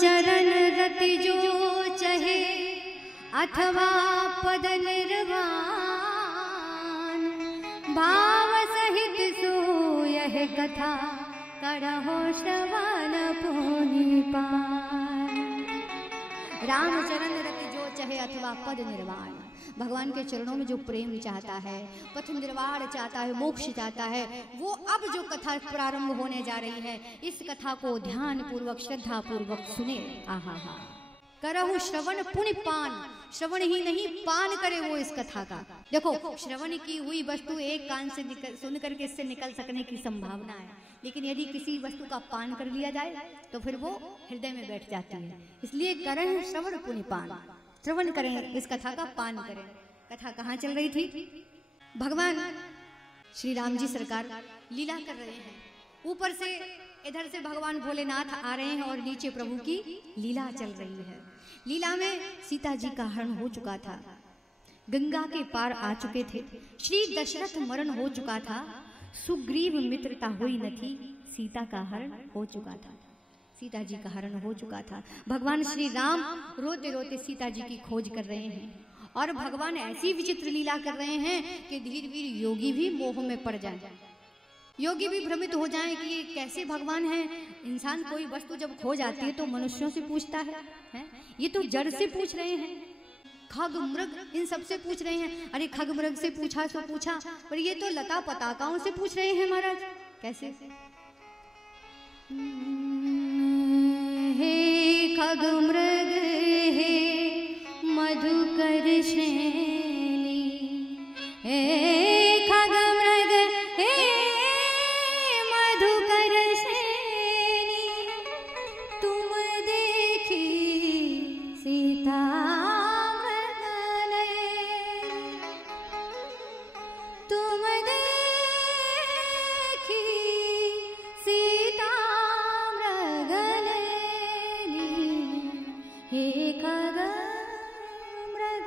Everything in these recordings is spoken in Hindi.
चरण रति जो चहे अथवा पद निर्वाण, भाव सहित सो यह कथा करहो श्रवण पुनि पार। रामचरण रति जो चहे अथवा पद निर्वाण, भगवान के चरणों में जो प्रेम चाहता है, पथ निर्वाण चाहता है, मोक्ष चाहता है, वो अब जो कथा प्रारंभ होने जा रही है, इस कथा को ध्यान पूर्वक श्रद्धा पूर्वक सुने। आहा हा, करहु श्रवण पुनि पान, श्रवण ही नहीं पान करे वो इस कथा का। देखो, श्रवण की हुई वस्तु एक कान से सुन करके इससे निकल सकने की संभावना है, लेकिन यदि किसी वस्तु का पान कर लिया जाए तो फिर वो हृदय में बैठ जाती है। इसलिए करें श्रवण पुनि पान, श्रवण करें, इस कथा का पान करें। कथा कहाँ चल रही थी? भगवान श्री राम जी सरकार लीला कर रहे हैं। ऊपर से इधर से भगवान भोलेनाथ आ रहे हैं और नीचे प्रभु की लीला चल रही है। लीला में सीता जी का हरण हो चुका था, गंगा के पार आ चुके थे, श्री दशरथ मरण हो चुका था, सुग्रीव मित्रता हुई न थी, सीता का हरण हो चुका था, सीता जी का हरण हो चुका था। भगवान श्री राम रोते रोते सीता जी की खोज कर रहे हैं और भगवान ऐसी विचित्र लीला कर रहे हैं कि धीरे धीरे योगी भी मोह में पड़ जाए, योगी भी भ्रमित हो जाएं कि ये कैसे भगवान हैं। इंसान कोई वस्तु जब खो जाती है तो मनुष्यों से पूछता है? ये तो जड़ से पूछ रहे हैं, खग मृग इन सब से पूछ रहे हैं। अरे खग मृग से पूछा तो पूछा, पर ये तो लता पताकाओं से पूछ रहे हैं महाराज, कैसे? हे खग मृग हे मधुकर श्रेणी, हे खग मृग हे मधुकर श्रेणी, तुम देखी सीता मृगने, तुम देखी सीता मृगने, हे खग मृग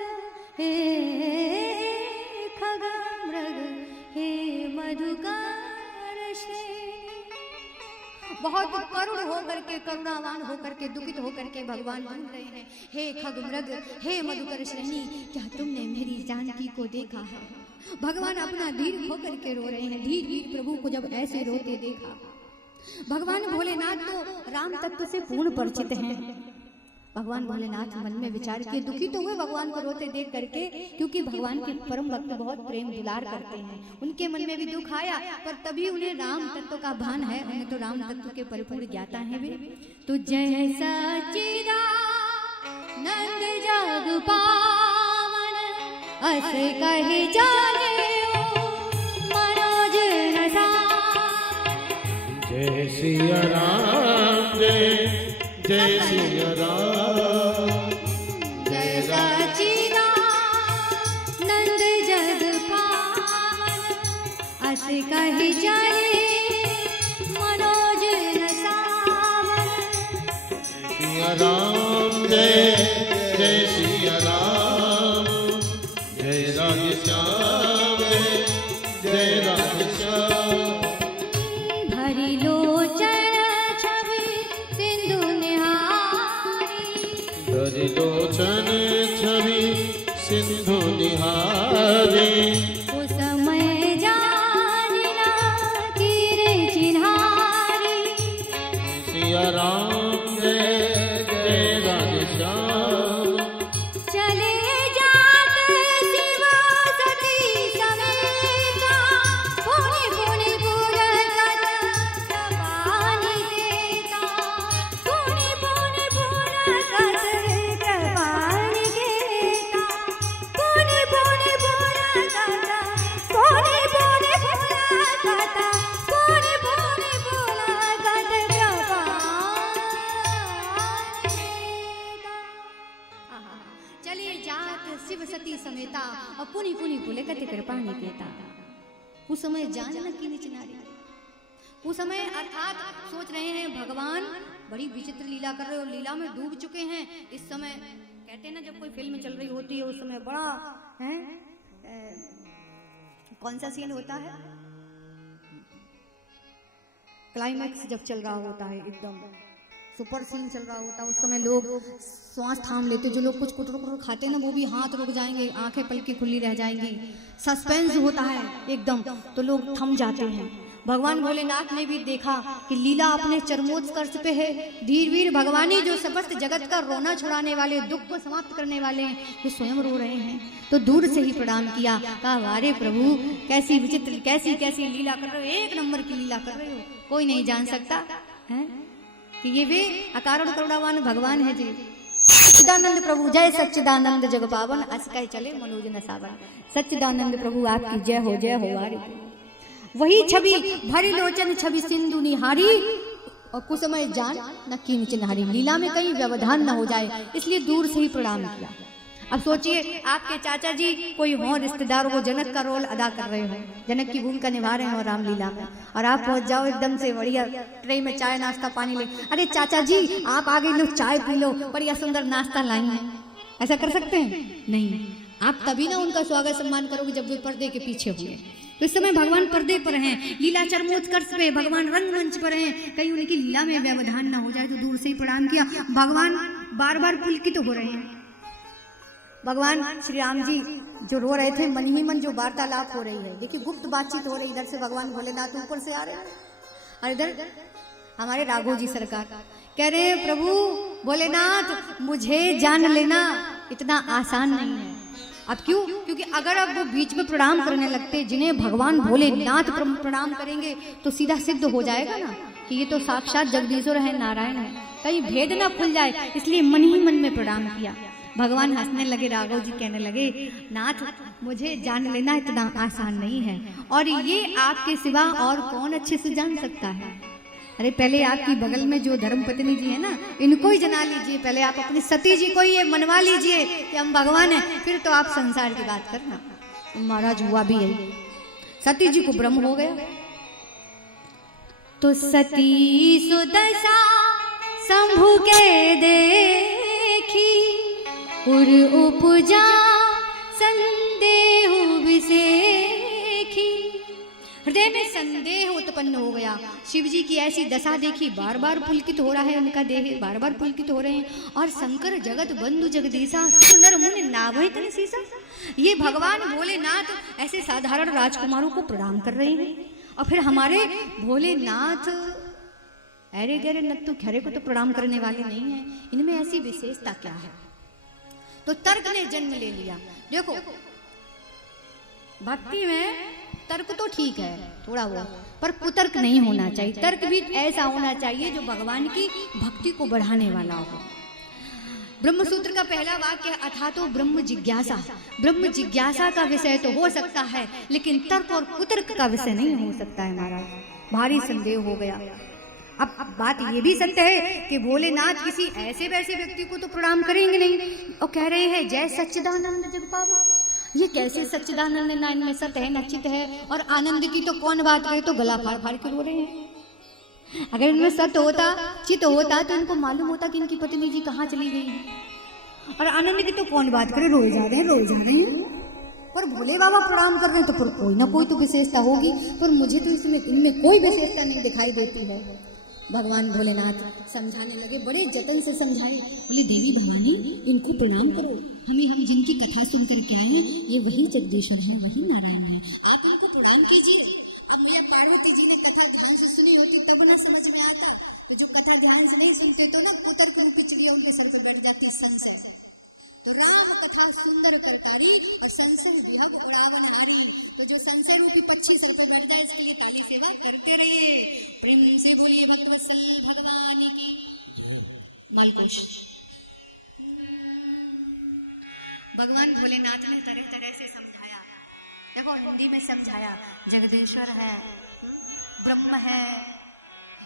हे खग मृग हे मधुकर श्रेणी। बहुत करुण होकर के, करुणावान होकर के, दुखित होकर के भगवान ढूंढ रहे हैं। हे खग मृग हे मधुकर श्रेणी, क्या तुमने मेरी जानकी को देखा है? भगवान अपना धीर होकर के रो रहे हैं। धीर धीर प्रभु को जब ऐसे रोते देखा, भगवान भोलेनाथ तो राम तत्व से पूर्ण परिचित हैं। भगवान भोलेनाथ मन में विचार किए, दुखी तो हुए भगवान को रोते देख करके, क्योंकि भगवान के परम भक्त बहुत प्रेम दुलार करते हैं। उनके मन में भी दुख आया, पर तभी उन्हें राम तत्व का भान है, उन्हें तो राम तत्व के परिपूर्ण ज्ञाता है वे। तो जैसा चिदानंद जग पावन, अस कहि जाने मनोज रसावन। जय सिया राम, जय जय सिया राम, जय सच्चिदानंद जग पावन, अस कहि जाने मनोज रसावन। सिया राम, जय जय सिया राम, जय राधे श्याम, जय राधे श्याम। भरी लोचन छवि सिंधु निहारी, भरी लोचन छवि सिंधु निहारी, उस समय जानिना कीरे चिन्हारी। सिया राम, जय जय राधे श्याम। चले जाते शिव सती समेता, पुनि पुनि पुरकत कृपानि देता, पुनि पुनि पुरकत कृपानि देता, पुनि पुनि पुरकत, पुनि पुनि पुरकत, पुनि पुनि पुरकत कृपानि देता। चलिए जात शिव सती समेता, और पुनि पुनि पुलकत कृपानि देता। उस समय जानन की निच नारी, उस समय अर्थात सोच रहे हैं भगवान बड़ी विचित्र लीला कर रहे हो, लीला में डूब चुके हैं। इस समय कहते हैं ना, जब कोई फिल्म चल रही होती है उस समय बड़ा है, कौन सा सीन होता है? क्लाइमैक्स जब चल रहा होता है एकदम सुपर सीन चल रहा होता है, उस समय लोग श्वास थाम लेते, जो लोग कुछ कुटर खाते हैं ना वो भी हाथ रुक जाएंगे, आंखें पलकी खुली रह जाएंगी, सस्पेंस होता है एकदम, तो लोग थम जाते हैं। भगवान भोलेनाथ ने भी देखा कि लीला अपने चरमोत्कर्ष पे है। धीर वीर भगवानी जो समस्त जगत का रोना छुड़ाने वाले, दुख को समाप्त करने वाले हैं, वे स्वयं रो रहे हैं। तो दूर से ही प्रणाम किया, कहा वारे प्रभु कैसी विचित्र कैसी कैसी लीला कर रहे हो, एक नंबर की लीला कर रहे हो, कोई नहीं जान सकता है कि ये वे अकारण करुणावान भगवान है जी। सच्चिदानंद प्रभु जय सच्चिदानंद जग पावन, असकय चले मनोज न सावन। सच्चिदानंद प्रभु आपकी जय हो वारे प्रभु। वही छवि भरी लोचन छवि सिंधु निहारी, और कुछ समय जान न कीन चिन्हारी। लीला में कहीं व्यवधान न हो जाए, इसलिए दूर से ही प्रणाम किया। अब सोचिए आपके चाचा जी कोई हो रिश्तेदार, वो जनक का रोल अदा कर रहे हो, जनक की भूमिका निभा रहे हो रामलीला में, और आप पहुंच जाओ एकदम से बढ़िया ट्रे में चाय नाश्ता पानी ले, अरे चाचा जी आप आगे लो चाय पी लो, बढ़िया सुंदर नाश्ता लाई हैं। ऐसा कर सकते हैं? नहीं। आप तभी ना उनका स्वागत सम्मान करोगे जब वे पर्दे के पीछे हुए। तो इस समय भगवान पर्दे पर हैं, लीला चरमोत्कर्ष पे, भगवान रंगमंच पर हैं, कहीं उनकी लीला में व्यवधान ना हो जाए, तो दूर से ही प्रणाम किया। भगवान बार बार पुलकित हो रहे हैं। भगवान श्री राम जी जो रो रहे थे, मन ही मन जो वार्तालाप हो रही है, देखिए गुप्त बातचीत हो रही, इधर से भगवान भोलेनाथ ऊपर से आ रहे हैं, और इधर हमारे राघव जी सरकार कह रहे हैं प्रभु भोलेनाथ मुझे जान लेना इतना आसान नहीं है। अब क्यों? क्योंकि अगर अब वो बीच में प्रणाम करने लगते, जिन्हें भगवान भोलेनाथ प्रणाम करेंगे तो सीधा सिद्ध हो जाएगा ना कि ये तो साक्षात जगदीश्वर है, नारायण है, कहीं भेद ना खुल जाए, इसलिए मन ही मन में प्रणाम किया। भगवान हंसने लगे, राघव जी कहने लगे नाथ मुझे जान लेना इतना आसान नहीं है, और ये आपके सिवा और कौन अच्छे से जान सकता है। अरे पहले आपकी बगल में जो धर्मपत्नी जी है ना, इनको ही जना लीजिए, पहले आप अपनी सती जी को ही ये मनवा लीजिए कि हम भगवान हैं, फिर तो आप संसार की बात करना। तो महाराज हुआ भी यही, सती जी को भ्रम हो गया। तो सती सुदशा शंभु के देखी, उर उपजा संदेह विसेखी। हृदय में संदेह उत्पन्न हो गया। शिव जी की ऐसी दशा देखी, बार बार पुलकित हो रहा है उनका देह, बार बार पुलकित हो रहे हैं। और शंकर जगत बंधु जगदीशा सुनर मुनि नाभै तन सीसा, ये भगवान भोलेनाथ ऐसे साधारण राजकुमारों को प्रणाम कर रहे हैं, और फिर हमारे भोलेनाथ अरे गहरे नत्तु खरे को तो प्रणाम करने वाले नहीं है, इनमें ऐसी विशेषता क्या है? तो तर्क ने जन्म ले लिया। देखो भक्ति में तर्क तो ठीक है थोड़ा वो, पर कुतर्क नहीं होना चाहिए। तर्क भी ऐसा होना चाहिए जो भगवान की भक्ति को बढ़ाने वाला हो। ब्रह्म सूत्र का पहला वाक्य अथा तो ब्रह्म जिज्ञासा, ब्रह्म जिज्ञासा का विषय तो हो सकता है, लेकिन तर्क और कुतर्क का विषय नहीं हो सकता है। महाराज भारी संदेह हो गया। अब बात ये भी सत्य है कि भोलेनाथ किसी ऐसे वैसे व्यक्ति को तो प्रणाम करेंगे नहीं, और कह रहे हैं जय सच्चिदानंद जग पावन। ये कैसे सच्चिदानंद, ना इनमें सत्य है न चित्त है, और आनंद की तो कौन बात करे, तो गला फाड़ फाड़ के रो रहे हैं। अगर इनमें सत्य होता चित्त होता तो इनको मालूम होता कि इनकी पत्नी जी कहाँ चली गई है, और आनंद की तो कौन बात करे, रोए जा रहे हैं। पर भोले बाबा प्रणाम कर रहे हैं तो पर कोई ना कोई तो विशेषता होगी, पर मुझे तो इसमें इनमें कोई विशेषता नहीं दिखाई देती है। भगवान भोलेनाथ समझाने लगे, बड़े जतन से समझाए, बोले देवी भवानी इनको प्रणाम करो, हम जिनकी कथा सुनकर के आए हैं ये वही जगदीश्वर है, वही नारायण है, आप इनको प्रणाम कीजिए। अब मैया पार्वती जी ने कथा ध्यान से सुनी होती तब ना समझ में आता, जो कथा ध्यान से नहीं सुनते तो ना कुतर्क रूपी चिड़िया उनके सर पे बैठ जाती संशय। तो राम कथा सुंदर करतारी और संशय विहग उड़ावन हारी, तो जो संशय रूपी पक्षी सर पे बैठ जाए इसके लिए ताली सेवा करते रहिए। प्रेम से बोलिए भक्तवत्सल भगवान की मालकुश। भगवान भोलेनाथ ने तरह तरह से समझाया। देखो हिंदी में समझाया जगदीश्वर है, ब्रह्म है,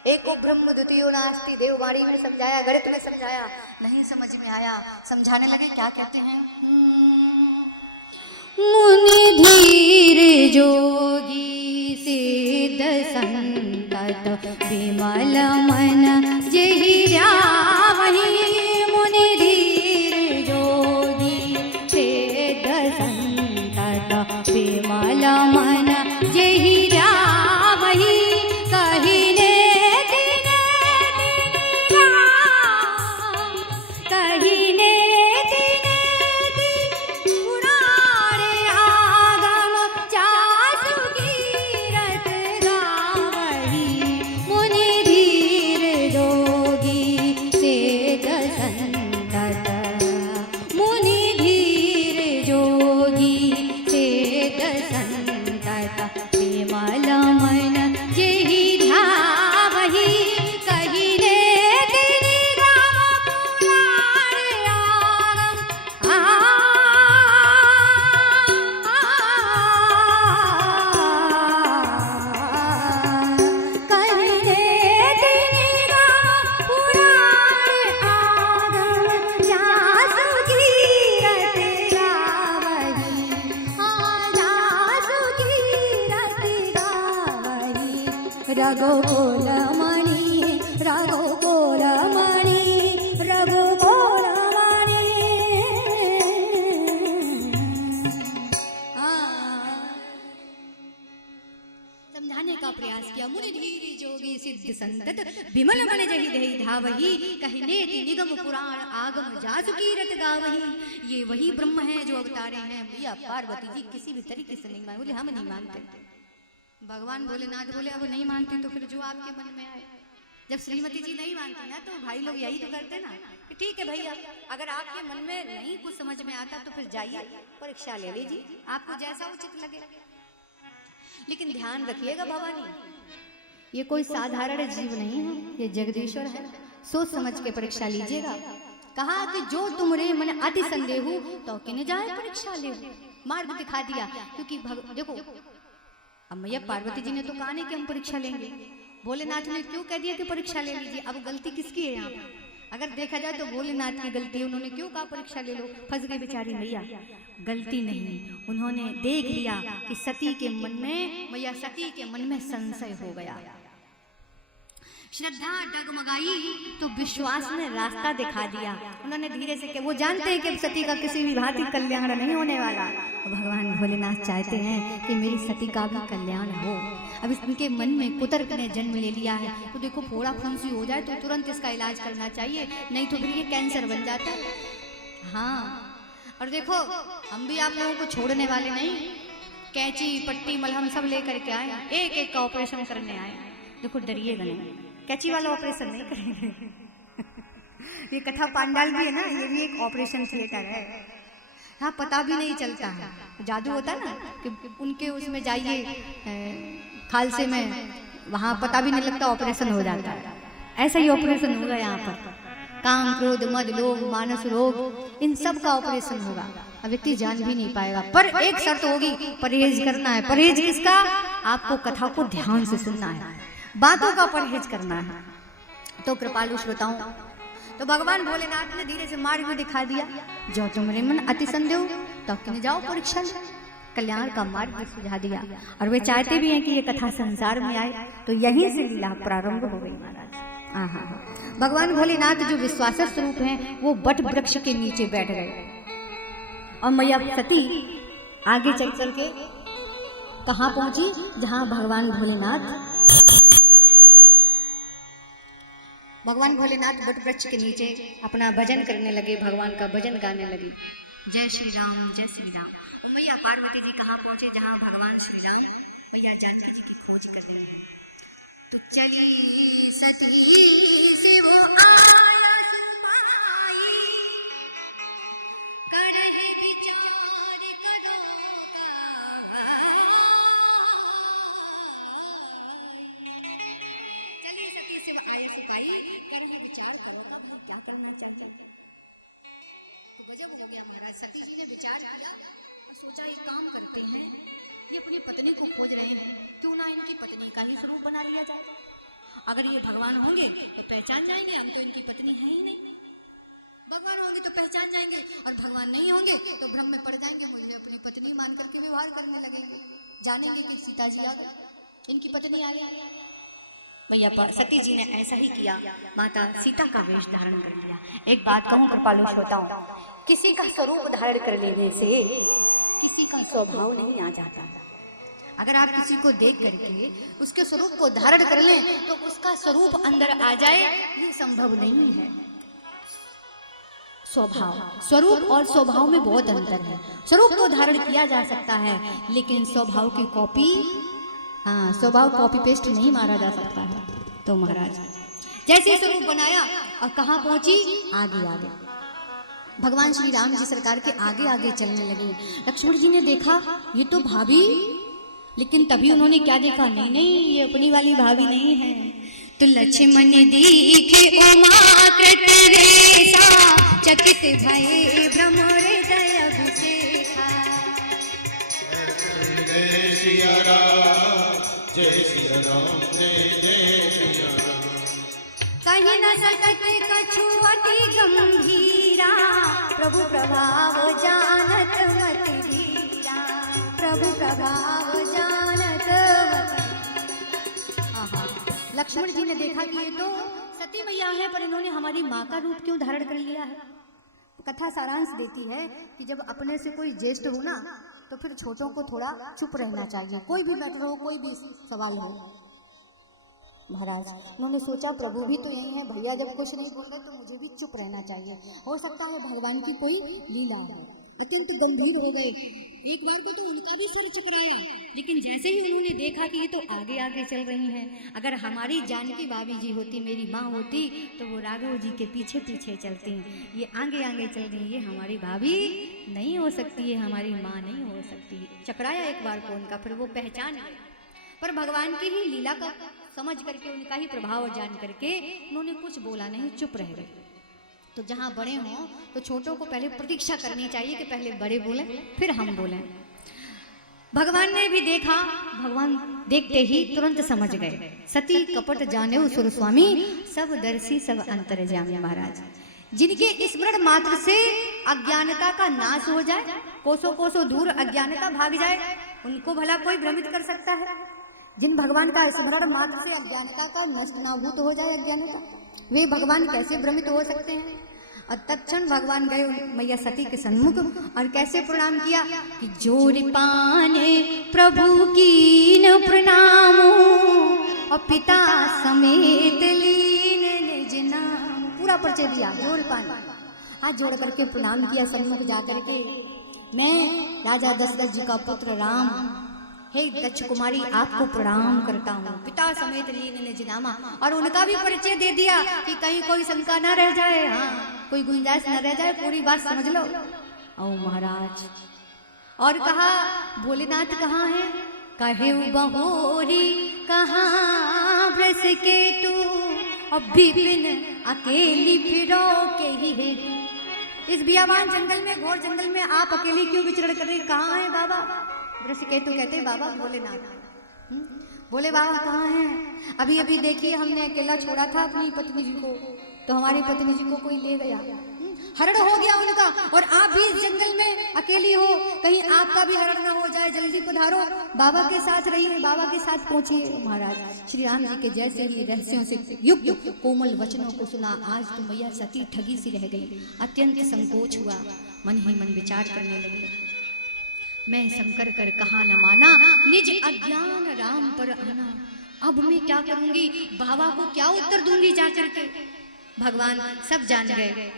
एको ब्रह्म द्वितीयो नास्ति, देववाणी में समझाया, गणित में समझाया, नहीं समझ में आया। समझाने लगे, क्या कहते हैं, मुनि धीर जोगी सिद्ध संतत विमल मन जेहि ध्यावहि, मुनि धीर जोगी सिद्ध संतत विमल मन जेहि ध्यावहि, कहिले दिन दिन रघुकुलमणि रघुकुलमणि रघुकुलमणि। समझाने का प्रयास किया। मुनि धीरे जोगी सिद्ध संतत विमल मन जहि देहि धावही कहि नेति निगम पुराण आगम जासु कीरत गावही। ये वही ब्रह्म है जो अवतारे हैं। भैया पार्वती जी किसी भी तरीके से नहीं माने। बोले हम नहीं मानते। भगवान भोलेनाथ बोले अब नहीं मानते तो फिर जो आपके मन में आए। जब श्रीमती जी नहीं मानती ना तो भाई लोग यही तो करते ना कि ठीक है भैया अगर आपके मन में नहीं कुछ समझ में आता तो फिर जाइए परीक्षा ले लीजिए आपको जैसा उचित लगे। लेकिन ध्यान रखिएगा भवानी ये कोई साधारण जीव नहीं है, ये जगदीश्वर है। सोच समझ के परीक्षा लीजिएगा। कहा कि जो तुमरे मन अति संदेह तो किन जाए परीक्षा ले। मार्ग दिखा दिया क्योंकि देखो अब मैया पार्वती जी ने तो कहा नहीं कि हम परीक्षा लेंगे। भोलेनाथ ने क्यों कह दिया कि परीक्षा ले लीजिए। अब गलती किसकी है यहाँ? अगर देखा जाए तो भोलेनाथ की गलती है। उन्होंने क्यों कहा परीक्षा ले लो? फंस गई बेचारी मैया। गलती नहीं, उन्होंने देख लिया कि सती के मन में मैया सती के मन में संशय हो गया। श्रद्धा डगमगाई तो विश्वास ने रास्ता दिखा दिया। उन्होंने धीरे से वो जानते हैं कि सती का किसी भी भांति कल्याण नहीं होने वाला। भगवान भोलेनाथ चाहते हैं कि मेरी सती का भी कल्याण हो। अब इनके मन में कुतर्क ने जन्म ले लिया है तो देखो फोड़ा फुंसी हो जाए तो तुरंत इसका इलाज करना चाहिए, नहीं तो फिर ये कैंसर बन जाता है। हाँ और देखो हम भी आप लोगों को छोड़ने वाले नहीं। कैंची पट्टी मलहम सब लेकर के आए, एक एक का ऑपरेशन करने आए। देखो डरिएगा नहीं, कैंची वाला ऑपरेशन नहीं करेंगे। ये कथा पांडाल भी है ना, ये भी एक ऑपरेशन थिएटर है। हाँ पता भी नहीं चलता है। जादू होता है ना कि उनके उसमें जाइए खालसे में, वहाँ पता भी नहीं लगता ऑपरेशन हो जाता है। ऐसा ही ऑपरेशन होगा यहाँ पर। काम क्रोध मद लोभ मानस रोग इन सब का ऑपरेशन होगा। अब व्यक्ति जान भी नहीं पाएगा। पर एक शर्त होगी, परहेज करना है। परहेज किसका? आपको कथा को ध्यान से सुनना है, बातों का परहेज करना है। तो कृपालु श्रोताओं तो भगवान भोलेनाथ ने धीरे से मार्ग में दिखा दिया। जो तुमरे मन अति संदेह तो किन जाओ परीक्षा ले। कल्याण का मार्ग सुझा दिया। और वे चाहते भी हैं कि ये कथा संसार में आए। तो यहीं से लीला प्रारंभ हो गई महाराज। भगवान भोलेनाथ जो विश्वास स्वरूप हैं वो बट वृक्ष के नीचे बैठ गए और मैया सती आगे चल चल के कहाँ पहुंची? जहां भगवान भोलेनाथ बट वृक्ष के नीचे अपना भजन करने लगे, भगवान का भजन गाने लगे। जय श्री राम जय श्री राम। और मैया पार्वती जी कहाँ पहुंचे? जहां भगवान श्री राम मैया जानकी जी की खोज कर रहे हैं। तो चली सती से वो आलस पाई, करहे विचार करो का। चली सती से वो आलस पाई, करहे विचार करो का क्या करना चाहिए। तो गजब हो गया महाराज। सती जी ने विचार किया और सोचा एक काम करते हैं, ये अपनी पत्नी को खोज रहे हैं, क्यों ना इनकी पत्नी का ही स्वरूप बना लिया जाए। अगर ये भगवान होंगे तो पहचान जाएंगे, हम तो इनकी पत्नी है ही नहीं। भगवान होंगे तो पहचान जाएंगे और भगवान नहीं होंगे तो भ्रम में पड़ जाएंगे, मुझे अपनी पत्नी मान करके व्यवहार करने लगेंगे। जानेंगे कि सीता जी आ गई, इनकी पत्नी आ गई। मैया सती जी ने ऐसा ही किया, माता सीता का वेश धारण कर लिया। एक बात कहूँ कृपालु श्रोताओं, किसी का स्वरूप धारण कर लेने से किसी का स्वभाव नहीं आ जाता। अगर आप किसी को देख करके उसके स्वरूप को धारण कर लें तो उसका स्वरूप अंदर आ जाए, ये संभव नहीं है। स्वरूप और स्वभाव में बहुत अंतर है। स्वरूप तो धारण किया जा सकता है लेकिन स्वभाव की कॉपी, स्वभाव कॉपी पेस्ट नहीं मारा जा सकता है। तो महाराज जैसे स्वरूप बनाया और कहाँ पहुंची? आगे आगे भगवान श्री राम जी सरकार के आगे आगे चलने लगी। लक्ष्मण जी ने देखा ये तो भाभी, लेकिन तभी उन्होंने क्या देखा? नहीं नहीं ये अपनी वाली भाभी नहीं है। तो लक्ष्मण देखे उमा कृत रेसा, चकित भये भ्रम हृदय अभिषेका। जय सिया राम जय सिया राम जय सिया राम। कहीं न सकत कछु अति गंभीरा, प्रभु प्रभाव जानत मत धीरा। प्रभु प्रभाव जानत मत। लक्ष्मण जी ने देखा कि ये तो सती मैया है, पर इन्होंने हमारी माँ का रूप क्यों धारण कर लिया है। कथा सारांश देती है कि जब अपने से कोई ज्येष्ठ हो ना, तो फिर छोटों को थोड़ा चुप रहना चाहिए, कोई भी मैटर हो, कोई भी सवाल हो। महाराज उन्होंने सोचा प्रभु भी तो यही है, भैया जब कुछ नहीं बोल रहे तो मुझे भी चुप रहना चाहिए, हो सकता है भगवान की कोई लीला है। अत्यंत गंभीर हो गए। एक बार को तो उनका भी सर चकराया, लेकिन जैसे ही उन्होंने देखा कि ये तो आगे आगे चल रही हैं, अगर हमारी जानकी भाभी जी होती, मेरी माँ होती, तो वो राघव जी के पीछे पीछे चलती। ये आगे आगे चल रही है, हमारी भाभी नहीं हो सकती है, हमारी माँ नहीं हो सकती। चकराया एक बार को उनका, फिर वो पहचान गए, पर भगवान की ही लीला का समझ करके, उनका ही प्रभाव जान करके उन्होंने कुछ बोला नहीं, चुप रह गए। तो जहाँ बड़े हों तो छोटों को पहले प्रतीक्षा करनी चाहिए कि पहले बड़े बोलें फिर हम बोलें। भगवान ने भी देखा, भगवान देखते ही तुरंत समझ गए। सती कपट जाने सुर स्वामी, सब दर्शी सब अंतर्यामी। महाराज जिनके स्मरण मात्र से अज्ञानता का नाश हो जाए, कोसों कोसों दूर अज्ञानता भाग जाए, उनको भला कोई भ्रमित कर सकता है। जिन भगवान का स्मरण मात्र से अज्ञानता का नष्ट नाभूत हो जाए, अज्ञानता, वे भगवान कैसे भ्रमित हो सकते हैं। और तत्क्षण भगवान गए मैया सती के सन्मुख और कैसे प्रणाम किया कि जोर पाने प्रभु की न प्रणामो, और पिता समेत लीन निज नाम। पूरा परिचय दिया, जोर पाने, हाथ जोड़ करके प्रणाम किया सन्मुख जाकर के। मैं राजा दशरथ जी का पुत्र राम, हे दक्ष कुमारी आपको प्रणाम करता हूँ, पिता समेत लीन निज नामा। और उनका भी परिचय दे दिया कि कहीं कोई शंका ना रह जाए, हाँ कोई गुंजाइश न रह जाए, पूरी बात समझ लो। ओ महाराज, और कहा भोलेनाथ कहाँ है, कहे बहोरी कहाँ ब्रस के तू, अब विपिन अकेली फिरो के ही है। इस बियाबान जंगल में, घोर जंगल में आप अकेली क्यों विचरण कर रही, कहाँ है बाबा। ऋषिकेतु कहते बाबा भोलेनाथ। बोले बाबा कहाँ हैं। अभी अभी देखिए हमने अकेला छोड़ा था अपनी पत्नी जी को, तो हमारी पत्नी जी को कोई ले गया, हरण हो गया उनका, और आप भी इस जंगल में अकेली हो, कहीं आपका भी हरण ना हो जाए, जल्दी पधारो, बाबा के साथ रहिए, बाबा के साथ पहुंचिए। महाराज श्री राम जी के जैसे ही रहस्यों से युक्त कोमल वचनों को सुना, आज तो मैया सती ठगी सी रह गई। अत्यंत संकोच हुआ, मन ही मन विचार करने लगी, मैं शंकर कर कहा न माना, निज अज्ञान राम पर आना। अब मैं क्या करूंगी, बाबा को क्या उत्तर दूंगी जा करके। भगवान सब जान गए,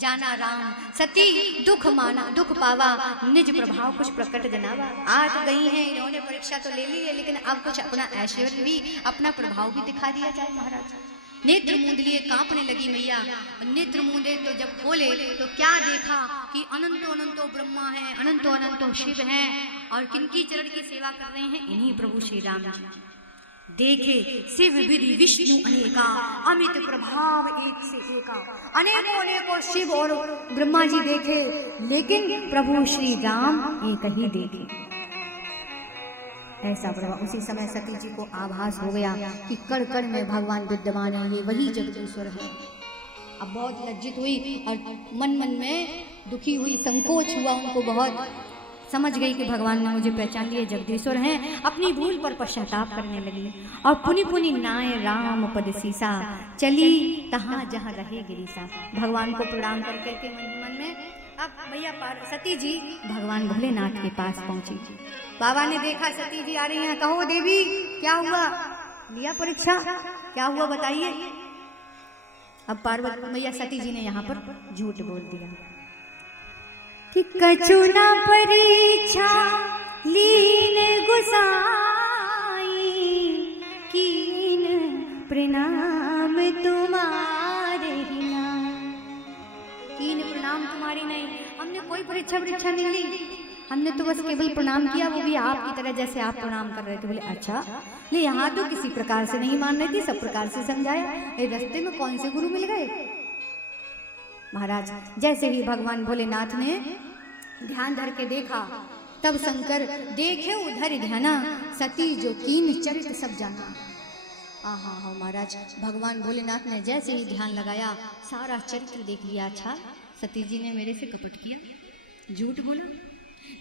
जाना राम सती दुख माना, दुख पावा, निज प्रभाव कुछ प्रकट जनावा। आज गई हैं, इन्होंने परीक्षा तो ले ली है, लेकिन अब कुछ अपना ऐश्वर्य भी, अपना प्रभाव भी दिखा दिया जाए। महाराज नेत्र मूंद लिए, कांपने लगी मैया। नेत्र मूंदे तो जब खोले तो क्या देखा कि अनंतो अनंतो ब्रह्मा है, अनंतो अनंतो शिव हैं, और किनकी चरण की सेवा कर रहे हैं, इन्हीं प्रभु श्री राम जी। देखे शिव विधि विष्णु अनेका, अमित प्रभाव एक से एका। अनेकों अनेकों शिव और ब्रह्मा जी देखे, लेकिन प्रभु श्री राम एक ही देखे। ऐसा प्रभाव। उसी समय सती जी को आभास हो गया कि कण कण में भगवान विद्यमान है, ये वही जगदीश्वर है। अब बहुत लज्जित हुई और मन मन में दुखी हुई, संकोच हुआ उनको बहुत। समझ गई कि भगवान ने मुझे पहचान लिया, जगदीश्वर हैं। अपनी भूल पर पश्चाताप करने लगी और पुनि पुनि नाय राम पद सीसा, चली तहाँ जहाँ रहे गिरीसा। भगवान को प्रणाम कर करके मन में अब भैया सती जी भगवान भोलेनाथ के पास पहुंची। बाबा ने देखा सती जी आ रही हैं, कहो देवी क्या हुआ, लिया परीक्षा, क्या हुआ बताइए। अब पार्वती मैया सती जी ने यहाँ पर झूठ बोल दिया कि कछु न परीक्षा लीन गुसाई, कीन प्रणाम तुम्हारे कीन प्रणाम तुम्हारी नहीं। हमने कोई परीक्षा नहीं ली, हमने तो बस केवल प्रणाम किया, वो भी आपकी तरह जैसे आप प्रणाम कर रहे थे। बोले अच्छा, ले यहाँ तो किसी प्रकार से नहीं मान रही थी, सब प्रकार से समझाया। रास्ते में कौन से गुरु मिल गए। महाराज जैसे ही भगवान भोलेनाथ ने ध्यान धर के देखा, तब शंकर देखे उधर ध्याना, सती जो कीन चरित सब जाना। आहा हा महाराज, भगवान भोलेनाथ ने जैसे ही ध्यान लगाया, सारा चरित्र देख लिया। अच्छा, सती जी ने मेरे से कपट किया, झूठ बोला।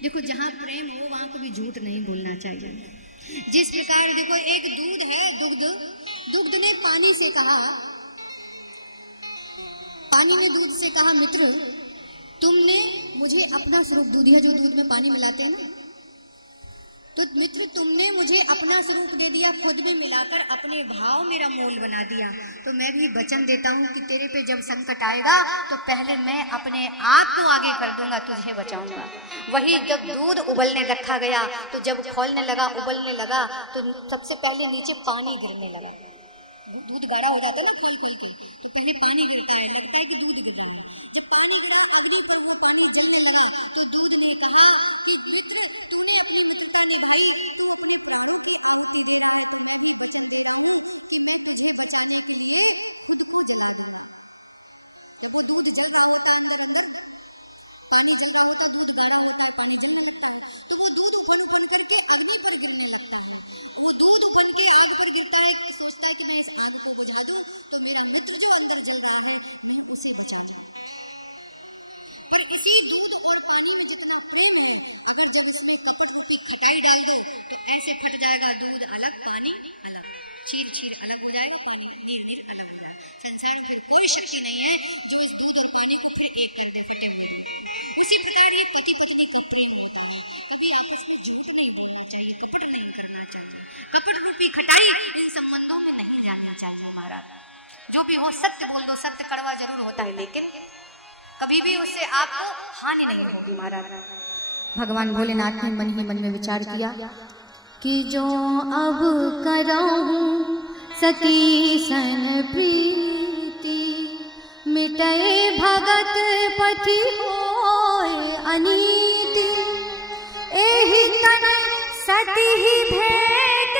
देखो जहाँ प्रेम हो वहाँ कभी झूठ नहीं बोलना चाहिए। जिस प्रकार देखो एक दूध है, दुग्ध दुग्ध ने पानी से कहा, पानी ने दूध से कहा, मित्र तुमने मुझे अपना स्वरूप दूध दिया, जो दूध में पानी मिलाते हैं ना, तो मित्र तुमने मुझे अपना स्वरूप दे दिया, खुद में मिलाकर अपने भाव मेरा मूल बना दिया। तो मैं भी वचन देता हूँ कि तेरे पे जब संकट आएगा तो पहले मैं अपने आप को आगे कर दूंगा, तुझे बचाऊंगा। वही जब दूध उबलने रखा गया तो जब खौलने लगा, उबलने लगा, तो सबसे पहले नीचे पानी गिरने लगा। दूध गाढ़ा हो जाता है ना खौल खौल के, तो पहले पानी गिरता है, लगता है कि दूध गिर रहा है। जब पानी गिरा, अग्नि पर वो पानी जलने लगा, तो दूध ने कहा कि पुत्र तूने अपनी मित्रता निभाई, तू अपने प्राणों की आहुति दे रहा है, तुम्हारी वचन दे रही हूँ कि मैं तुझे बचाने के लिए खुद को जलाऊंगा। वो दूध जल रहा होता है अंदर अंदर, पानी जल रहा होता है, दूध गाढ़ा होता है, पानी जलने लगता है, तो वो दूध उबल करके अग्नि पर गिरने लगता है। वो दूध उबल के आग पर गिरता है, तो सोचता है कि मैं इस आग को बुझा दूं तो मेरा मित्र जो अंदर जल जाएगा, मैं उसे बचा दूं। पर इसी दूध और पानी में जितना प्रेम है, अगर जब इसमें कपट रूपी खटाई डाल दो तो ऐसे फट जाएगा, दूध अलग पानी अलग, चीर चीर अलग हो जाएगा, पानी नीर नीर अलग हो जाएगा। संसार में फिर कोई शक्ति नहीं है जो इस दूध और पानी को फिर एक कर दे, फटे हुए। उसी प्रकार ये पति पत्नी की प्रेम होता है, कभी आपस में झूठ नहीं बोलना चाहिए, कपट नहीं करना चाहिए, कपट रूपी खटाई इन संबंधों में नहीं जानी चाहिए। महाराज जो भी हो सत्य बोल दो, सत्य कड़वा जरूर होता है लेकिन कभी भी उससे आपको हानि नहीं होगी। महाराज भगवान भोलेनाथ ने मन ही मन में विचार किया कि जो अब कराऊं सती सन प्रीति, मिटए भगत पति होए अनीति, एहि तन सती भेंट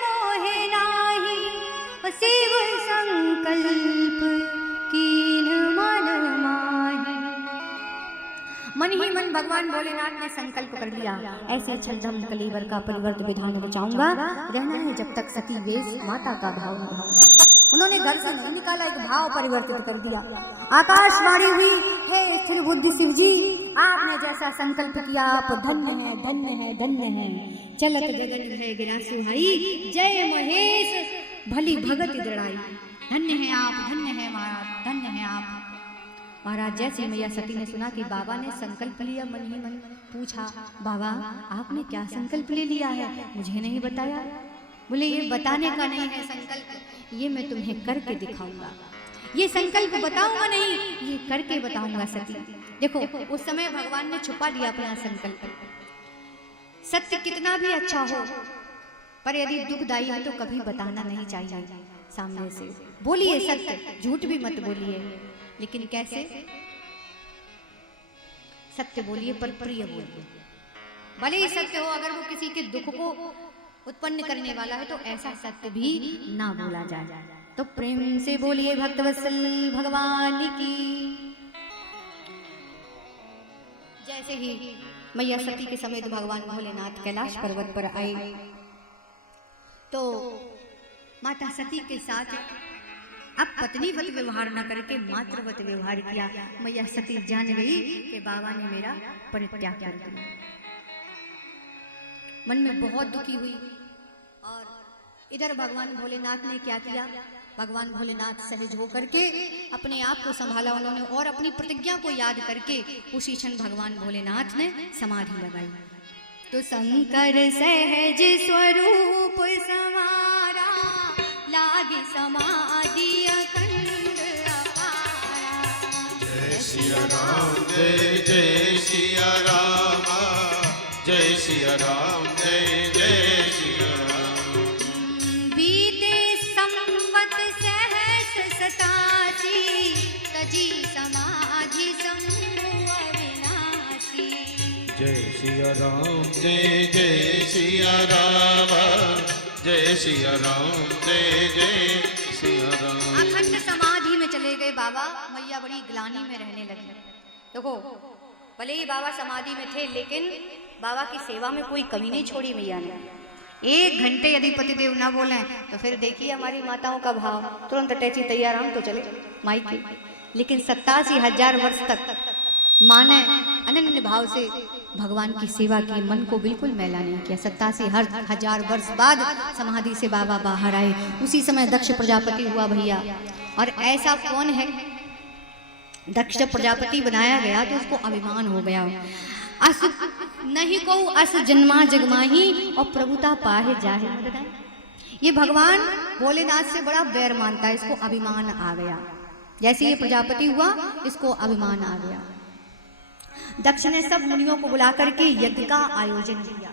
मोहे नाही, शिव संकल्प कीन मन माही। मन ही मन भगवान भोलेनाथ ने संकल्प कर लिया, ऐसे छलधम कलीवर का परिवर्त विधान बचाऊंगा, रहना है जब तक सती वेश माता का भाव निभाऊंगा। उन्होंने घर से नहीं निकाला, एक भाव परिवर्तित कर दिया। आकाशवाणी हुई, हे स्थिर बुद्धि शिव जी, आपने जैसा संकल्प किया आप धन्य है, धन्य है, धन्य है। चलत गगन है गिरा सुहाई, जय महेश भली भगत दृढ़ाई। धन्य है आप, धन्य है महाराज, धन्य है आप। महाराज जैसे मैया सती ने सुना कि बाबा ने संकल्प लिया, मन ही मन पूछा, बाबा आपने क्या संकल्प ले लिया है, मुझे नहीं बताया। बोले ये बताने का नहीं है संकल्प, ये मैं तुम्हें करके दिखाऊंगा। ये संकल्प बताऊंगा नहीं, ये करके बताऊंगा सती। देखो उस समय भगवान ने छुपा दिया अपना संकल्प। सत्य कितना भी अच्छा हो पर यदि दुखदायी है तो कभी बताना नहीं चाहिए सामने से। बोलिए सत्य, झूठ भी मत बोलिए, लेकिन कैसे? सत्य बोलिए पर प्रिय बोलिए। भले ही सत्य हो, अगर वो किसी के दुख को उत्पन्न करने वाला है तो ऐसा सत्य भी ना बोला जाए। तो प्रेम से बोलिए भक्तवत्सल भगवान की। जैसे ही मैया सती के समेत भगवान भोलेनाथ कैलाश पर्वत पर आए तो माता सती के साथ अब पत्नीवत व्यवहार न करके मातृवत व्यवहार किया। मैया सती जान गई कि बाबा ने मेरा परित्याग कर दिया। मन में बहुत दुखी हुई और इधर भगवान भोलेनाथ ने क्या किया? भगवान भोलेनाथ सहज होकर के अपने आप को संभाला उन्होंने और अपनी प्रतिज्ञा को याद करके उसी क्षण भगवान भोलेनाथ ने समाधि लगाई। तो शंकर सहज स्वरूप समारा, लागे समाधि अखंड अपारा। जय सिया राम, जय जय सिया राम, जय सिया राम, जय जय सिया राम। बीते संवत सहस सतासी, तजी समाधि समूह अविनाशी। जय सिया राम, जय जय सिया राम, जय सिया राम, जय जय सिया राम। अखंड समाधि में चले गए बाबा। मैया बड़ी ग्लानि में रहने लगी। देखो भले ही बाबा समाधि में थे लेकिन बाबा की सेवा में कोई कमी नहीं छोड़ी मैया ने। 1 घंटे यदि पतिदेव ना बोले तो फिर देखिए हमारी माताओं का भाव, तुरंत अटैची तैयार हम तो चले माई की। लेकिन 87,000 वर्ष तक माँ ने अनन्य भाव से भगवान की सेवा की, मन को बिल्कुल मैला नहीं किया। 87,000 वर्ष बाद समाधि से बाबा बाहर आए, उसी समय दक्ष प्रजापति हुआ भैया। और ऐसा कौन है, दक्ष प्रजापति बनाया गया तो उसको अभिमान हो गया, अस नहीं को अस जन्मा जगमाही और प्रभुता पाहे जाहे मरदाई। ये भगवान भोलेनाथ से बड़ा बैर मानता है, इसको अभिमान आ गया। जैसे ये प्रजापति हुआ, इसको अभिमान आ गया। दक्ष ने सब मुनियों को बुला करके यज्ञ का आयोजन किया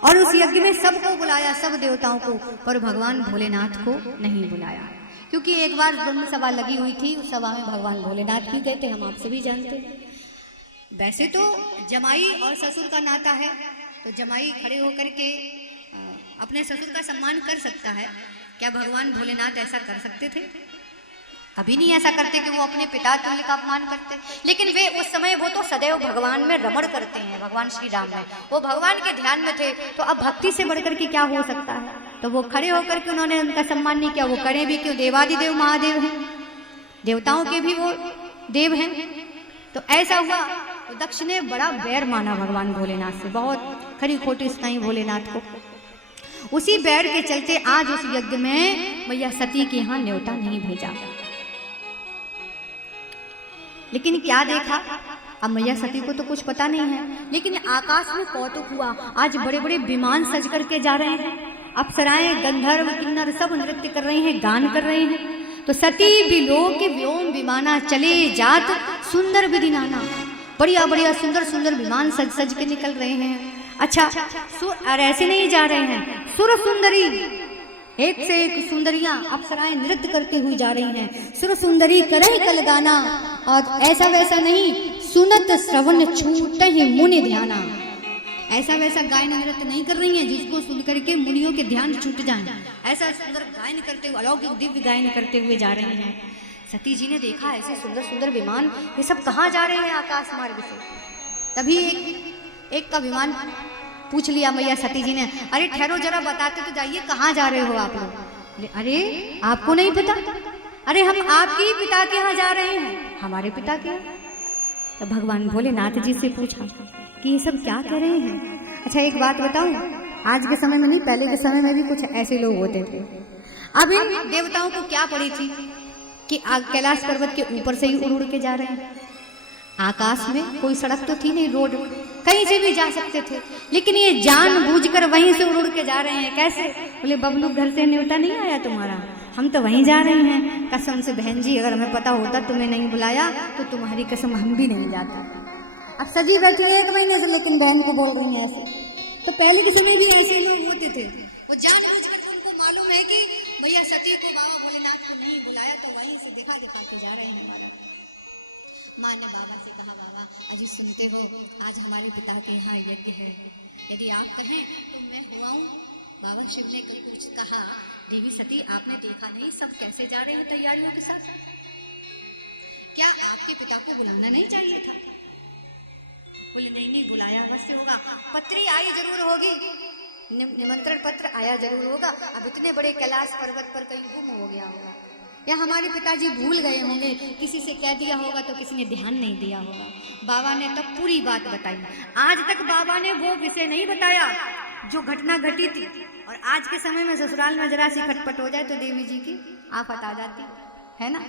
और उस यज्ञ में सबको बुलाया, सब देवताओं को, पर भगवान भोलेनाथ को नहीं बुलाया। क्योंकि एक बार ब्रह्म सभा लगी हुई थी, उस सभा में भगवान भोलेनाथ भी गए थे, हम आपसे भी जानते हैं। वैसे तो जमाई और ससुर का नाता है, तो जमाई खड़े होकर के अपने ससुर का सम्मान कर सकता है। क्या भगवान भोलेनाथ ऐसा कर सकते थे? कभी नहीं ऐसा करते कि वो अपने पिता तुल्य का अपमान करते। लेकिन वे उस समय वो तो सदैव भगवान में रमण करते हैं, भगवान श्री राम में, वो भगवान के ध्यान में थे। तो अब भक्ति से बढ़कर के क्या हो सकता है? तो वो खड़े होकर के उन्होंने उनका सम्मान नहीं किया। वो करें भी क्यों, देवादिदेव महादेव हैं, देवताओं के भी वो देव हैं। तो ऐसा हुआ, तो दक्ष ने बड़ा बैर माना भगवान भोलेनाथ से, बहुत खरी खोटी सुनाई भोलेनाथ को। उसी बैर के चलते आज उस यज्ञ में मैया सती के यहाँ न्योता नहीं भेजा। लेकिन क्या देखा, अब मैया सती को तो कुछ पता नहीं है, लेकिन आकाश में कौतुक हुआ। आज बड़े बड़े विमान सज करके जा रहे हैं, अप्सराएं, गंधर्व, किन्नर सब नृत्य कर रहे हैं, गान कर रहे हैं। तो सती बिलोक व्योम विमाना चले जात सुंदर विधि नाना, बढ़िया बढ़िया सुंदर सुंदर विमान सज सज के निकल रहे हैं। अच्छा, और ऐसे नहीं जा रहे हैं, सुर सुंदरी, एक से एक सुंदरियां अप्सराएं नृत्य करते हुए जा रही हैं। सुर सुंदरी करे कल गाना, और ऐसा वैसा नहीं, सुनत श्रवण छूट ही मुनि ध्याना। ऐसा वैसा गायन नृत्य नहीं कर रही हैं जिसको सुन करके मुनियों के ध्यान छूट जाए। ऐसा सुंदर गायन करते हुए, अलौकिक दिव्य गायन करते हुए जा रही हैं। सती जी ने देखा ऐसे सुंदर सुंदर विमान, ये सब कहाँ जा रहे हैं आकाश मार्ग से। तभी एक का विमान पूछ लिया मैया सती जी ने, अरे ठहरो जरा, बताते तो जाइए कहाँ जा रहे हो आप लोग। अरे आपको नहीं पता? अरे हम आपके ही पिता के यहाँ जा रहे हैं। हमारे पिता के? तो भगवान भोलेनाथ जी से पूछा कि ये सब क्या कर रहे हैं। अच्छा एक बात बताऊं, आज के समय में नहीं, पहले के समय में भी कुछ ऐसे लोग होते थे। अब इन देवताओं को क्या पड़ी थी कि कैलाश पर्वत के ऊपर से ही उड़ उड़ के जा रहे हैं। आकाश में कोई सड़क तो थी नहीं, रोड, कहीं से भी जा सकते थे, लेकिन ये जानबूझकर वहीं से उड़ उड़ के जा रहे हैं। कैसे? बोले बबलू घर से न्योता नहीं आया तुम्हारा, हम तो वहीं जा रहे हैं। कसम से बहन जी, अगर हमें पता होता तुम्हें नहीं बुलाया तो तुम्हारी कसम हम भी नहीं जाते। अब सजी बैठी है 1 महीने से, लेकिन बहन को बोल रही है ऐसे। तो पहले के समय भी ऐसे लोग होते थे, वो जानबूझकर, उनको मालूम है कि भैया सती को बाबा भोलेनाथ को नहीं बुलाया, तो वहीं से दिखा दिखा के जा रहे हैं। हमारा माँ ने बाबा से कहा, बाबा अजी सुनते हो, आज हमारे पिता के यहाँ यज्ञ है, यदि आप कहें तो मैं हुआऊँ। बाबा शिव ने कुछ कहा, देवी सती आपने देखा नहीं सब कैसे जा रहे हैं तैयारियों के साथ, क्या आपके पिता को बुलाना नहीं चाहिए था? बोले नहीं बुलाया अवश्य होगा, पत्री आई जरूर होगी, निमंत्रण पत्र आया जरूर होगा। अब इतने बड़े कैलाश पर्वत पर कहीं गुम हो गया होगा, या हमारे पिताजी भूल गए होंगे, किसी से कह दिया होगा तो किसी ने ध्यान नहीं दिया होगा। बाबा ने तब पूरी बात बताई। आज तक बाबा ने वो विषय नहीं बताया जो घटना घटी थी, और आज के समय में ससुराल में जरा सी खटपट हो जाए तो देवी जी की आफत आ जाती है ना।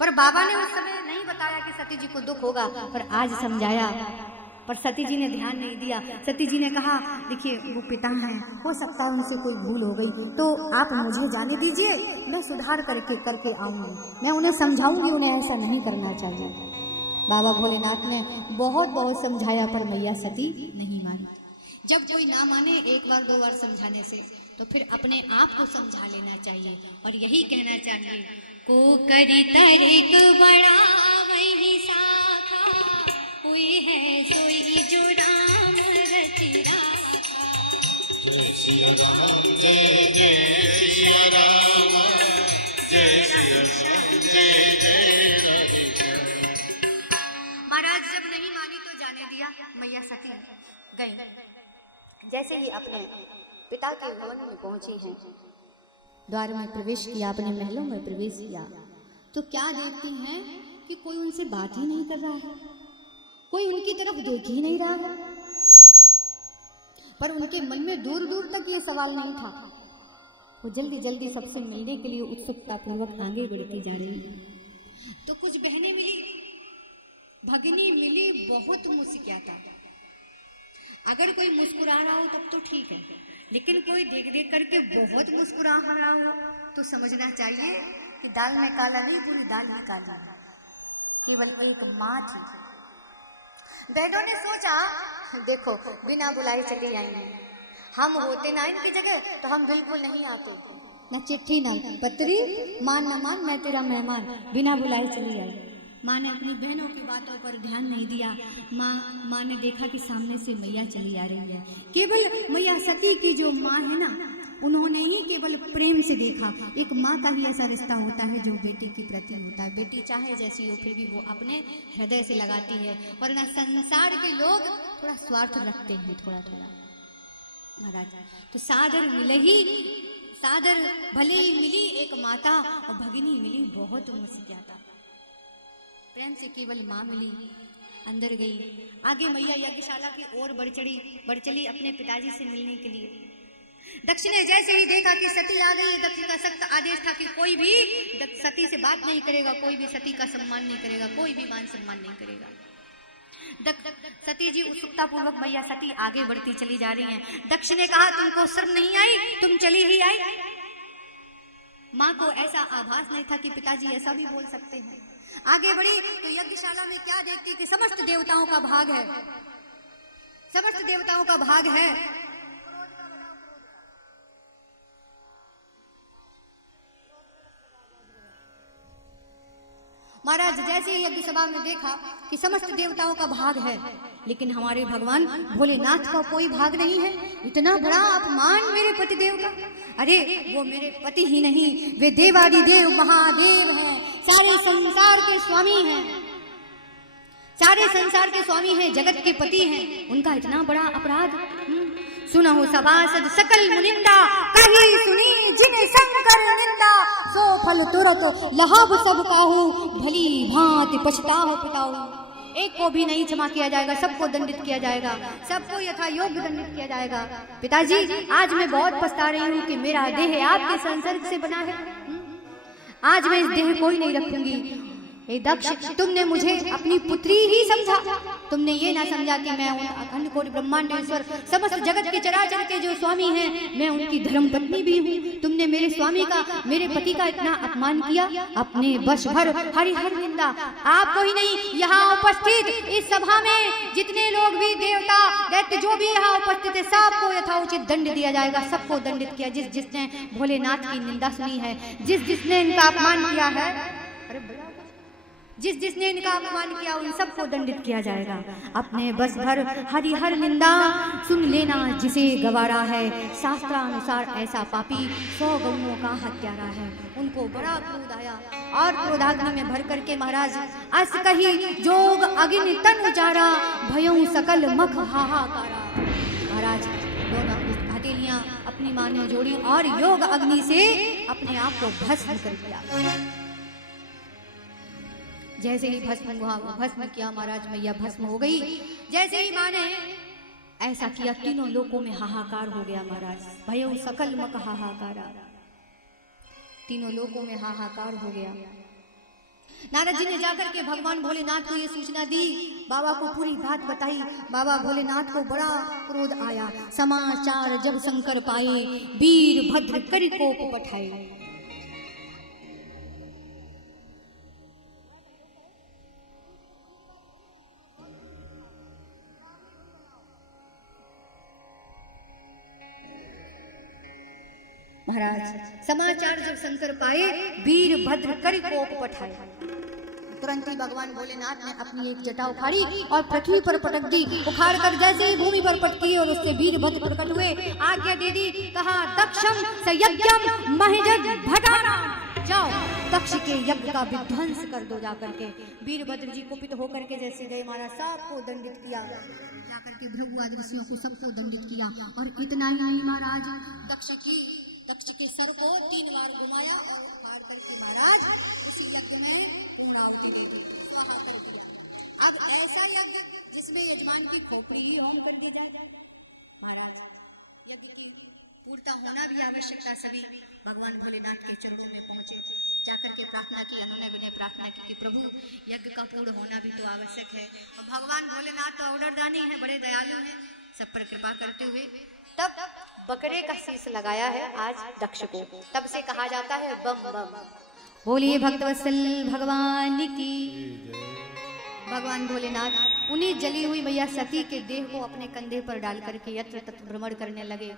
पर बाबा ने उस समय नहीं बताया कि सती जी को दुख होगा, पर आज समझाया, पर सती जी ने ध्यान नहीं दिया। सती जी ने कहा, देखिए वो पिता हैं, हो सकता है उनसे कोई भूल हो गई, तो आप मुझे जाने दीजिए, मैं सुधार करके आऊँगी, मैं उन्हें समझाऊंगी, उन्हें ऐसा नहीं करना चाहिए। बाबा भोलेनाथ ने बहुत बहुत समझाया, पर मैया सती नहीं मानी। जब कोई ना माने 1 बार 2 बार समझाने से, तो फिर अपने आप को समझा लेना चाहिए और यही कहना चाहिए, को करी तरिक बड़ा वही शाखा, हुई है सोई जो राम रचि राखा। जय सिया राम, जय जय सिया राम, जय सिया राम, जय जय राधे। महाराज जब नहीं मानी तो जाने दिया, मैया सती गई। जैसे ही अपने पिता के भवन में पहुंची हैं, द्वार में प्रवेश किया, अपने महलों में प्रवेश किया, तो क्या देखती हैं कि कोई उनसे बात ही नहीं कर रहा है, कोई उनकी तरफ देख ही नहीं रहा है। पर उनके मन में दूर दूर तक ये सवाल नहीं था। वो जल्दी जल्दी सबसे मिलने के लिए उत्सुकतापूर्वक आगे बढ़ती जा रही। तो कुछ बहनें मिली, भगिनी मिली, बहुत मुस्कुराता। अगर कोई मुस्कुरा रहा हो तब तो ठीक है, लेकिन कोई देख देख करके बहुत मुस्कुरा रहा हो तो समझना चाहिए कि दाल में काला नहीं, पूरी दाल में काला। केवल एक माँ थी। बैगों ने सोचा, देखो बिना बुलाए चली आएंगे, हम होते ना इनकी जगह तो हम बिल्कुल नहीं आते। न चिट्ठी न पत्री, मान न मान मैं तेरा मेहमान, बिना बुलाए चली आई। माँ ने अपनी बहनों की बातों पर ध्यान नहीं दिया। माँ ने देखा कि सामने से मैया चली आ रही है। केवल मैया सती की जो माँ है ना, उन्होंने ही केवल प्रेम से देखा। एक माँ का ही ऐसा रिश्ता होता है जो बेटी के प्रति होता है। बेटी चाहे जैसी हो फिर भी वो अपने हृदय से लगाती है, वरना संसार के लोग थोड़ा स्वार्थ रखते हैं, थोड़ा थोड़ा महाराज। तो सादर मिले ही, सादर भले ही मिली एक माता और भगिनी मिली बहुत मुस्कुराता। प्रेम से केवल माँ मिली, अंदर गई। आगे मैया यज्ञशाला की ओर बढ़ चली अपने पिताजी से मिलने के लिए। दक्ष ने जैसे ही देखा कि सती आ गई, दक्ष का सख्त आदेश था कि कोई भी सती से बात नहीं करेगा, कोई भी सती का सम्मान नहीं करेगा, कोई भी मान सम्मान नहीं करेगा। सती जी उत्सुकता पूर्वक मैया सती आगे बढ़ती चली जा रही हैं। दक्ष ने कहा, तुमको शर्म नहीं आई, तुम चली ही आई। माँ को ऐसा आभास नहीं था कि पिताजी ऐसा भी बोल सकते हैं। आगे बढ़ी तो यज्ञशाला में क्या देखती कि समस्त देवताओं का भाग है, समस्त देवताओं का भाग है। महाराज जैसे ही यज्ञ सभा में देखा कि समस्त देवताओं का भाग है, लेकिन हमारे भगवान भोलेनाथ का कोई भाग नहीं है। इतना बड़ा अपमान मेरे पति देव का। अरे वो मेरे पति ही नहीं, वे देवादिदेव महादेव हैं, सारे संसार के स्वामी हैं, सारे संसार के स्वामी हैं, जगत के पति हैं। उनका इतना बड़ा अपराध। सुनहु सभासद सकल मुनिंदा, कहीं सुनी जिन शंकर निंदा, सो फल तुरत लहब सब काहू, भली भांति पछताहु पिताहु। एक को भी नहीं क्षमा किया जाएगा, सबको दंडित किया जाएगा, सबको यथा योग्य दंडित किया जाएगा। पिताजी आज मैं बहुत पछता रही हूँ कि मेरा देह आपके संसर्ग से बना है। आज मैं इस देह को ही नहीं रखूंगी। हे दक्ष, तुमने मुझे अपनी पुत्री ही समझा, तुमने ये ना समझा कि मैं अखंड कोटि ब्रह्मांडेश्वर समस्त जगत के चराचर के जो स्वामी हैं, मैं उनकी धर्म पत्नी भी हूँ। तुमने मेरे स्वामी का, मेरे पति का इतना अपमान किया, अपने बश भर हरिहर निंदा। आपको ही नहीं, यहाँ उपस्थित इस सभा में जितने लोग भी देवता दैत्य जो भी यहाँ उपस्थित है, सबको यथाउचित दंड दिया जाएगा। सबको दंडित किया, जिस जिसने भोलेनाथ की निंदा सुनी है, जिस जिसने इनका अपमान किया है, जिस जिसने इनका अपमान किया, उन सबको दंडित किया जाएगा। अपने बस भर हरिहर निंदा सुन लेना जिसे गवारा है, शास्त्रानुसार ऐसा पापी 100 गौओं का हत्यारा है। उनको बड़ा क्रोध आया और क्रोधाग्नि में भर करके महाराज अस कही जोग अग्नि तन उजारा, भयों सकल मख हाहाकारा। महाराज दोनों हथेलियां अपनी मां ने जोड़ी और योग अग्नि से अपने आप को भस्म कर दिया। जैसे ही भस्म किया महाराज, मैया भस्म हो गई। जैसे ही माँ ने ऐसा किया, तीनों लोकों में हाहाकार हो गया महाराज। भयो सकल मक हाहाकारा, तीनों लोकों में हाहाकार हो गया। नारद जी ने जाकर के भगवान भोलेनाथ को ये सूचना दी, बाबा को पूरी बात बताई। बाबा भोलेनाथ को बड़ा क्रोध आया। समाचार जब शंकर पाए, वीर भद्र करि कोप पठाए। महाराज समाचार जब शंकर पाए, वीर भद्र करि कोप पठाए। तुरंत ही भगवान भोलेनाथ ने अपनी एक जटा उखाड़ी और पृथ्वी पर पटक दी। उखाड़ कर जैसे ही भूमि पर पटकी और उससे वीरभद्र प्रकट हुए, आज्ञा दे दी। कहा दक्षम सयज्ञम महजद भटाना, जाओ दक्ष के यज्ञ का विध्वंस कर दो। जाकर के वीरभद्र जी कुपित होकर के जैसे गए, महाराज सबको दंडित किया। जाकर के भृगु आदि ऋषियों को सबको दंडित किया। और इतना ही नहीं महाराज, दक्ष के सर को 3 बार घुमाया और उखाड़ करके महाराज उसी यज्ञ में पूर्णाहुति दे दी, स्वाहा कर दिया। अब ऐसा यज्ञ जिसमें यजमान की खोपड़ी ही होम कर दी जाए महाराज। यज्ञ की पूर्णता होना भी आवश्यक था। सभी भगवान भोलेनाथ के चरणों में पहुंचे, जाकर के प्रार्थना की, उन्होंने विनय प्रार्थना की कि प्रभु यज्ञ का पूर्ण होना भी तो आवश्यक है। और भगवान भोलेनाथ तो ऑर्डरदानी है, बड़े दयालु हैं, सब पर कृपा करते हुए तब बकरे का शीश लगाया है आज दक्ष को। तब से कहा जाता है बम बम। बोलिए भक्तवत्सल भगवान की। भगवान भोलेनाथ उन्हीं जली हुई मैया सती के देह को अपने कंधे पर डाल करके यत्र तत्र भ्रमण करने लगे।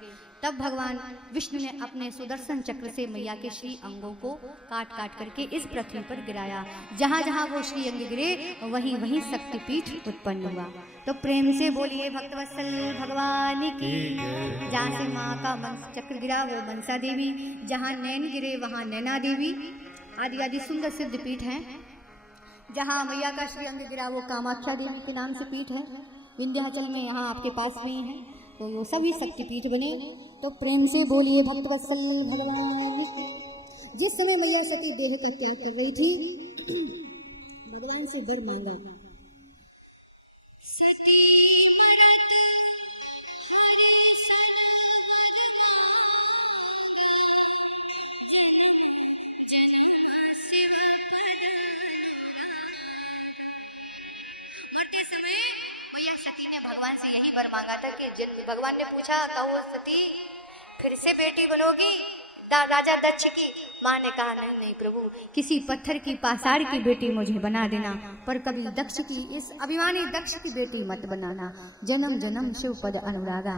तब भगवान विष्णु ने अपने सुदर्शन चक्र से मैया के श्री अंगों को काट काट करके इस पृथ्वी पर गिराया। जहां जहां वो श्री अंग गिरे वहीं वहीं शक्तिपीठ उत्पन्न हुआ। तो प्रेम से बोलिए भक्तवत्सल भगवान की। जहाँ से माँ का चक्र गिरा वो मनसा देवी, जहाँ नैन गिरे वहाँ नैना देवी, आदि आदि सुंदर सिद्ध पीठ हैं। जहाँ मैया का श्री अंग गिरा वो कामाख्या देवी के नाम से पीठ है। विंध्याचल में यहाँ आपके पास में है, तो वो सभी शक्तिपीठ बने। तो प्रेम से बोलिए भक्तवत्सल भगवान की। जिस समय मैया सती देह का त्याग कर रही थी, भगवान से वर मांगा। मरते समय मैया सती ने भगवान से यही वर मांगा था कि भगवान ने पूछा, कहो सती फिर से बेटी बनोगी राजा दक्ष की? माँ ने कहा नहीं नहीं प्रभु, किसी पत्थर की पासार की बेटी मुझे बना देना, पर कभी दक्ष की, इस अभिमानी दक्ष की बेटी मत बनाना। जन्म जन्म शिव पद अनुरागा।